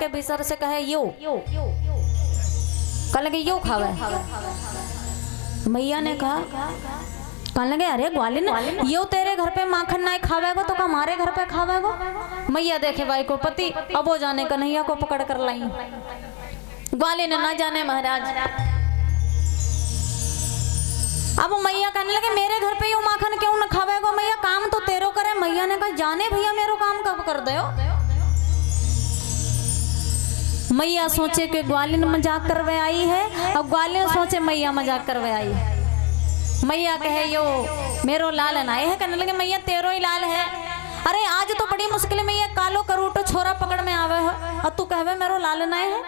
के भीतर से कहे यो, कहने लगे यो खावे। मैया ने कहा, कहने लगे अरे ग्वालिन यो तेरे घर पे माखन नहीं खावेगो तो हमारे घर पे खावेगो। मैया देखे भाई को पति, अब वो जाने कन्हैया को पकड़ कर लाई। ग्वालिन ना जाने महाराज, अब मैया कहने लगे मेरे घर पे यो माखन क्यों न खावेगो मैया, काम तो तेरो करे। मैया ने कहा जाने भैया मेरो काम कब कर दो। मैया सोचे कि ग्वालिन मजाक करवे आई है, अब ग्वालिन सोचे मैया मजाक करवे आई है। मैया कहे यो मेरो लाल नाए है, कहने लगे मैया तेरो ही लाल है। अरे आज तो बड़ी मुश्किल में ये कालो करूटो छोरा पकड़ में आवे हो और तू कहवे मेरो लाल नाए है।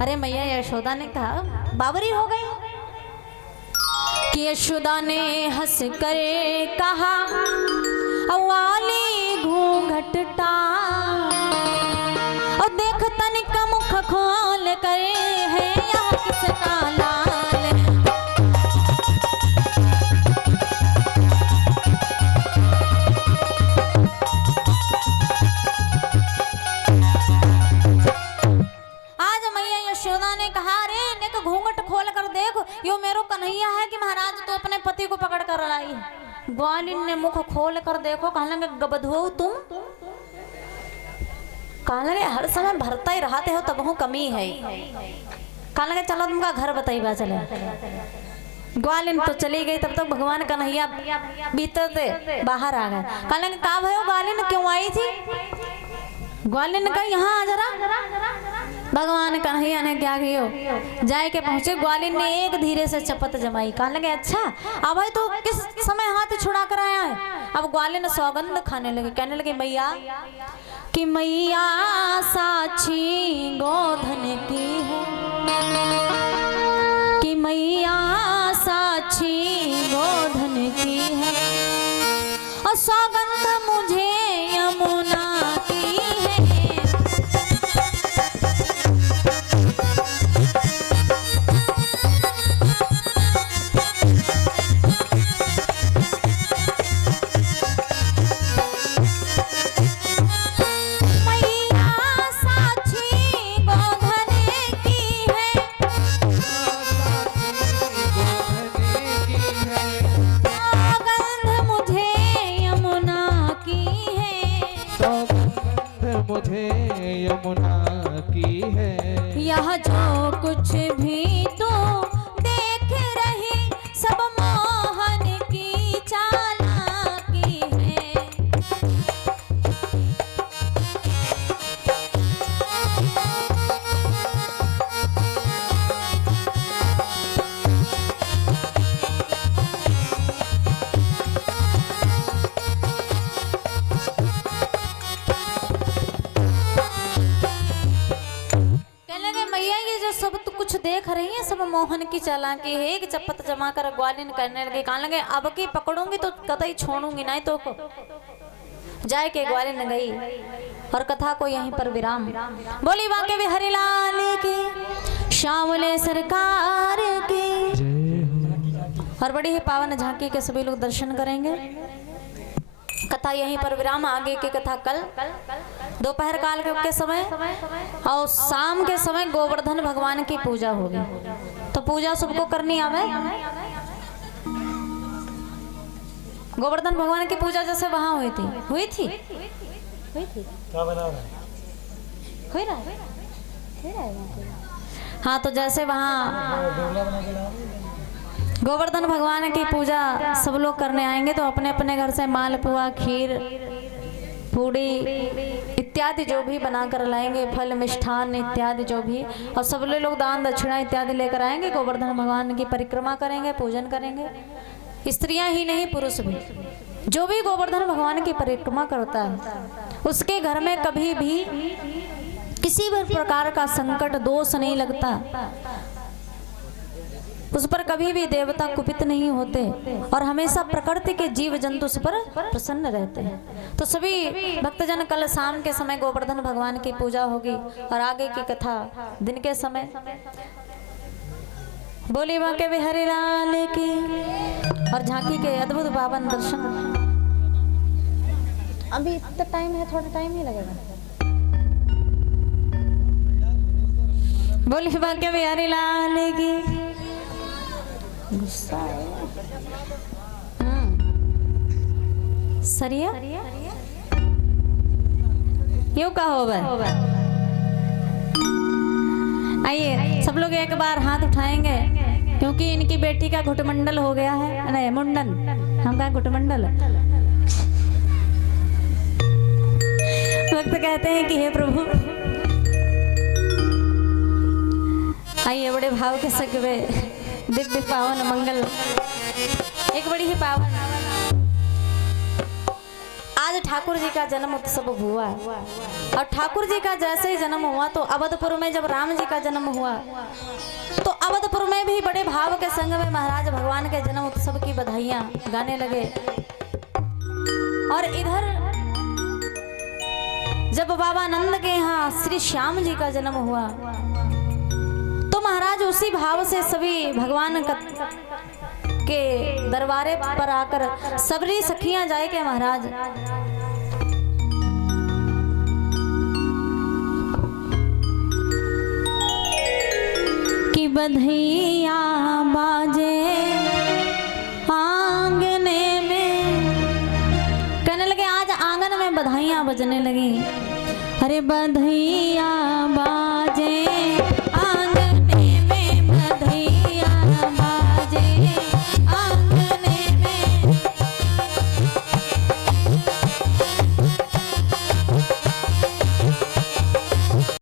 अरे मैया यशोदा ने कहा बाबरी हो गई कि यशोदा ने हंस कर कहा वाली घूंघटटा और देख तनिक मुख खोल करे है या किसका लाल है। आज मैया यशोदा ने कहा अरे निक घूंघट खोल कर देख यो मेरो कन्हैया है कि महाराज तो अपने पति को पकड़ कर लाई है। ग्वालिन ने मुख खोल कर देखो, कहने लगे गबधो तुम, कहने लगे हर समय भरता ही रहते हो तब कमी है। कहने लगे चलो तुमका घर बताइबा चले। ग्वालिन तो चली गई, तब तक भगवान कन्हैया भीतर से बाहर आ गए। कहने लगे का भयो ग्वालिन क्यों आई थी। ग्वालिन ने कहा यहाँ आ जरा। भगवान कन्हैया ने क्या किया, जाए के पहुंचे। ग्वालिन ने एक धीरे से चपत जमाई। कहने लगे अच्छा अब भाई तो किस समय हाथ छुड़ा कर आया है। अब ग्वालिन सौगंध खाने लगे, कहने लगे मैया कि मैया साक्षी गोधन की है, कि मैया साक्षी गोधन की है और सौगंध मुझे यमुना की है। यह जो कुछ भी तो देख रहे सब मोहन की चालाकी है। सब तो कुछ देख रही है सब मोहन की चालाकी है। एक चपत जमा कर ग्वालिन करने लगे, कहने लगे अब की पकड़ूंगी तो कतई छोड़ूंगी नहीं तो जाए के ग्वालिन गई और कथा को यहीं पर विराम। बोली बांके बिहारी लाल की, श्यामले सरकार की। और बड़ी ही पावन झांकी के सभी लोग दर्शन करेंगे। कथा यहीं पर विराम, आगे की कथा कल दोपहर काल के समय और शाम के समय गोवर्धन भगवान की पूजा होगी। तो पूजा सबको करनी आवे। गोवर्धन भगवान की पूजा जैसे वहां हुई थी क्या बना रहा है? हाँ तो जैसे वहाँ गोवर्धन भगवान की पूजा सब लोग करने आएंगे तो अपने अपने घर से मालपुआ, खीर, पूड़ी इत्यादि जो भी बनाकर लाएंगे, फल मिष्ठान इत्यादि जो भी, और सब लोग दान दक्षिणा इत्यादि लेकर आएंगे। गोवर्धन भगवान की परिक्रमा करेंगे, पूजन करेंगे। स्त्रियां ही नहीं पुरुष भी, जो भी गोवर्धन भगवान की परिक्रमा करता है उसके घर में कभी भी किसी भी प्रकार का संकट दोष नहीं लगता, उस पर कभी भी देवता कुपित नहीं होते और हमेशा प्रकृति के जीव जंतु उस पर प्रसन्न रहते हैं। तो सभी भक्तजन कल शाम के समय गोवर्धन भगवान की पूजा होगी और आगे की कथा दिन के समय। बोली बांके बिहारी लाल की। और झांकी के अद्भुत पावन दर्शन। अभी इतना टाइम है, थोड़ा टाइम ही लगेगा। बोली बाके बिहारी लाल की गुस्सा सरिया यो का होगा। आइए सब लोग एक बार हाथ उठाएंगे क्योंकि इनकी बेटी का घुटमंडल हो गया है, नहीं मुंडन, हम कहा घुटमंडल। भक्त कहते हैं कि हे प्रभु, आइए बड़े भाव के संग में दिव्य पावन मंगल, एक बड़ी ही पावन आज ठाकुर जी का जन्म उत्सव हुआ। और ठाकुर जी का जैसे ही जन्म हुआ तो अवधपुर में जब राम जी का जन्म हुआ तो अवधपुर में भी बड़े भाव के संग में महाराज भगवान के जन्म उत्सव की बधाइयां गाने लगे। और इधर जब बाबा नंद के यहाँ श्री श्याम जी का जन्म हुआ तो महाराज उसी भाव से सभी भगवान के दरबारे पर आकर सबरी सखियां जाए के महाराज की बधैया बाजे आंगने में, कहने लगे आज आंगन में बधाइयां बजने लगी। अरे बधैया बाजे